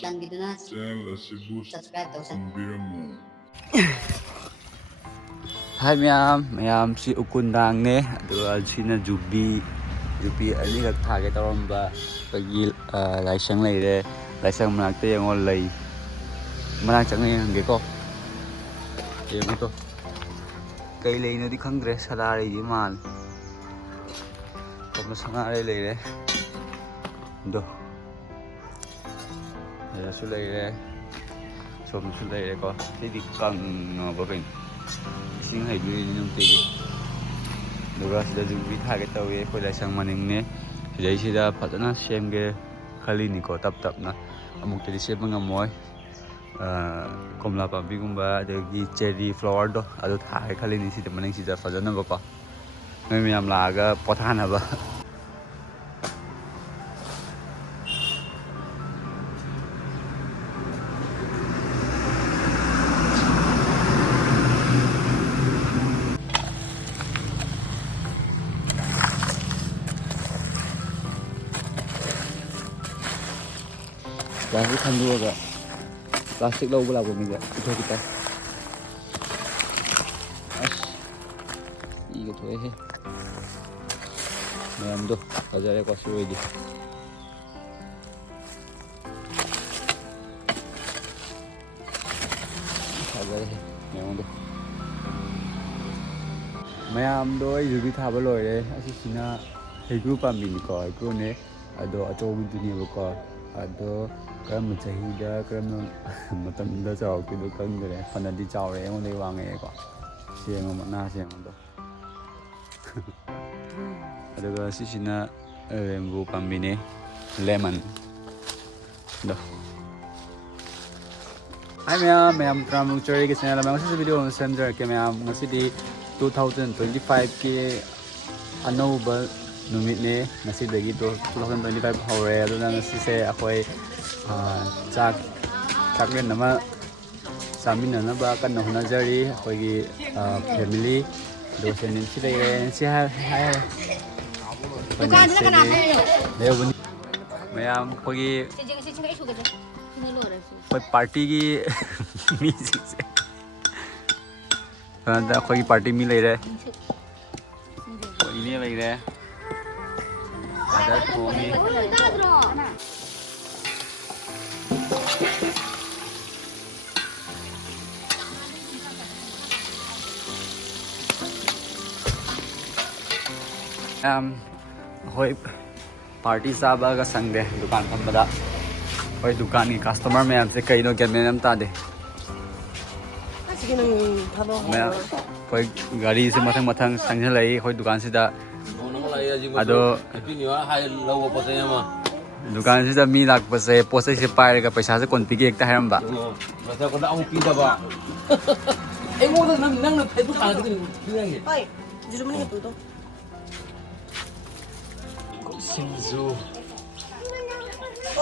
ꯆꯥꯟꯕꯤꯗꯨꯅ subscribe ꯇꯧꯁꯟꯕꯤꯔꯝꯃꯨ. Hai mayam si ukundang ne aduga sina jubi ani ka thage taramba pagi laisang leire laisang manakte yangol lei manak changai hange ko yemo to kai lei no di khangre salare di mal tom sanare leire do ya su leire som su leire ko ti di kang no ba pen sing hai dui nung ti duga sida jubi thage tawe khoi laisang maning ne sidai sida phatana semge khali ni ko tap tap na amuk ti se bangamoi komla pambi gumba adagi cherry flower do adu thai khali ni sida maning sida fajana ba ko mai miyam laga pothana ba plastic kan dua gak plastik lau bela bumi gak itu kita as iya tuh mayam tuh kajar ya kasih aja kajar mayam tuh mayam tuh juga thaba loy deh asih sina hegru pambi ni ko hegru ne ado aco dunia beko ado karam chahida karam matam da chaw ki do kang dere fanadi chaw re ngone wange ko siang na siang do adaga sisina rainbow pambine lemon do Hai ma'am tram chori ke channel ma ngasi video on sender ke ma'am ngasi di 2025 ke annual numit ne ngasi dagi to 2025 hore aduna ngasi se akhoi chak len nama samina na ba kan hona jari akhoi family do senin si le si hai dukan na kana le buni mayam akhoi koi party ki music se da akhoi party mi le re koi ni le re ada thoni hoi party saba ga sangde dukan phambada hoi dukan ki customer mayam se kaino gen menam ta de hoi gari se mathang mathang sangjhalai hoi dukan sida ado dukan sida mi lak pase posai se pai ga paisa se kon pigi ekta haram ba masa ko da amu pi da ba engo da nang na phedu ka de ni oi jiru mani to sinzu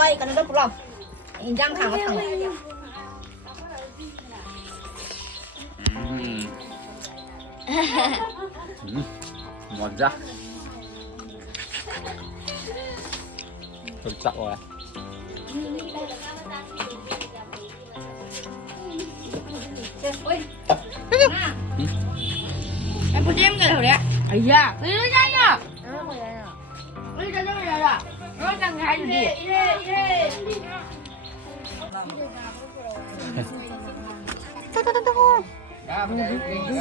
oi kana da pulau injang thang thang manja thực chạo rồi em có chém cái đầu đấy ấy da đi nó nhanh à đi cho nó bây giờ à nó đang hay gì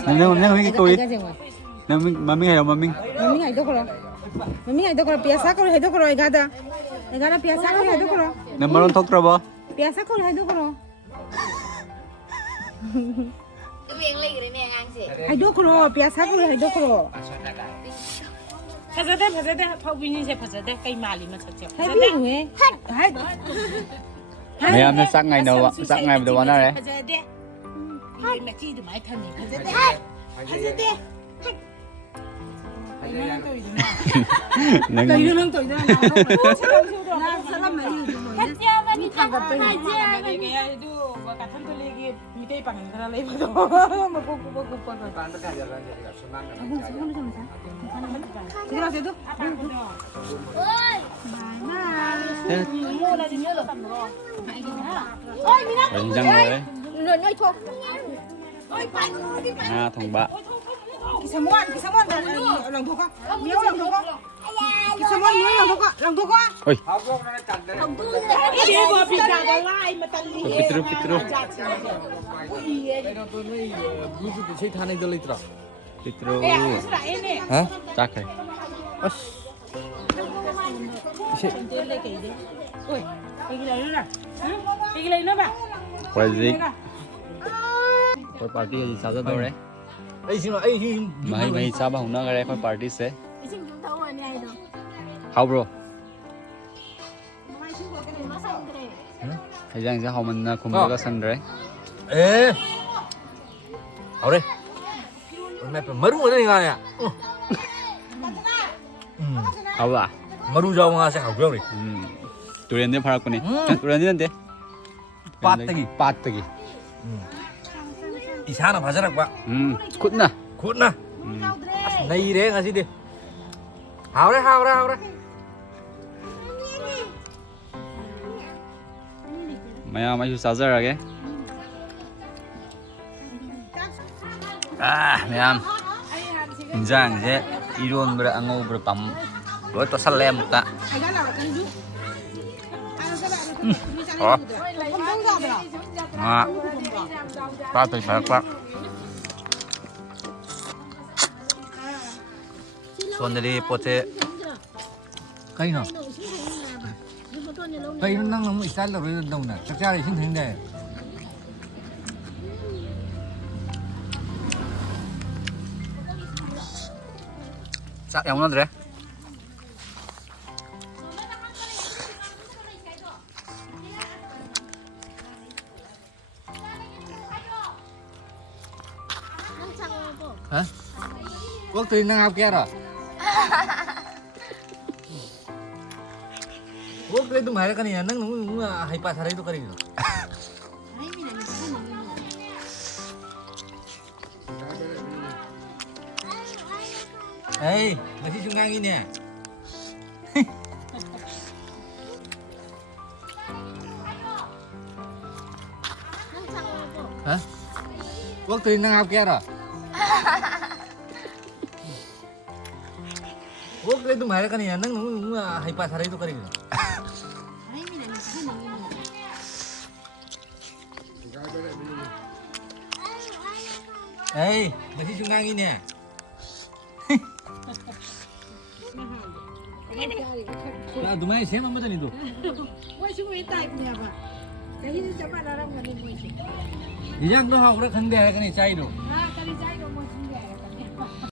neng cái tôi neng mami hay mami hay đâu rồi mami hay đâu rồi biasa kalau hay đâu rồi gada gada biasa kalau hay đâu rồi neng baron thok rabo biasa kalau hay đâu rồi cái miệng lấy cái này ăn gì hay đâu rồi biasa kalau hay đâu rồi 파자대 파우빈이 파자대 cây mà liền mà thật chịu hay biết nghe hay mày em nó sắc ngày đầu đầu ăn đấy 파자대 이게 막 찌도 많이 타네 파자대 파자대 neng 이러는 또 이러는 나 사람 말이 파자대 itu bakatan tuh lagi minta panggil karena lagi itu mau itu Renjang rồi. Thằng bạ. Kisamuan lòng thuốc miếu lòng thuốc Kisamuan miếu lòng thuốc Ôi. Dia gua pindah ke lain matan Pitru. Bluetooth itu saya thane dulu itu. Pitru. sudah ini. Hah? Chắc rồi. Oi, pergi lagi lah. Pergi lagi lah, Pak. Quay gì? Quay party gì sao ra đâu đấy? Mày sao bảo nó cái quay party sẽ? How bro? Thời gian sẽ học mình cùng với các sân đấy. 에. 그래. 오늘 머루 뭐냐 이거야. Học à? 머루 잡아 서 하고 그래. Turian dia parak ni. Turian dia nanti. Patagi. 이 사람 바자락 봐. Kut na. 굿나. 나 이래 가시디. 하오래. Mày mày sao ra rồi cái? Mày Injang je iron ber angau ber pam. Lo to salem ta. Oh. Ba tôi phải quá. Son dari pote. cây nào? cây nó năng nó style rồi đâu nè. Chắc ra thì không thành đây. Sao em nó rồi? Hả? Quốc tế năng học kia rồi. Quốc tế tụi mày cái này năng nó hay pa thare itu kari. Hey, masih sungang ini ya? Hả? Quốc tế năng học kia rồi. Quốc tế tụi mày cái này năng nó hay pa thare itu kari. Hey, masih sungang ini ya? Ya, dumai sih mama tadi itu. Yang tuh hak orang kendai kan ini cai itu.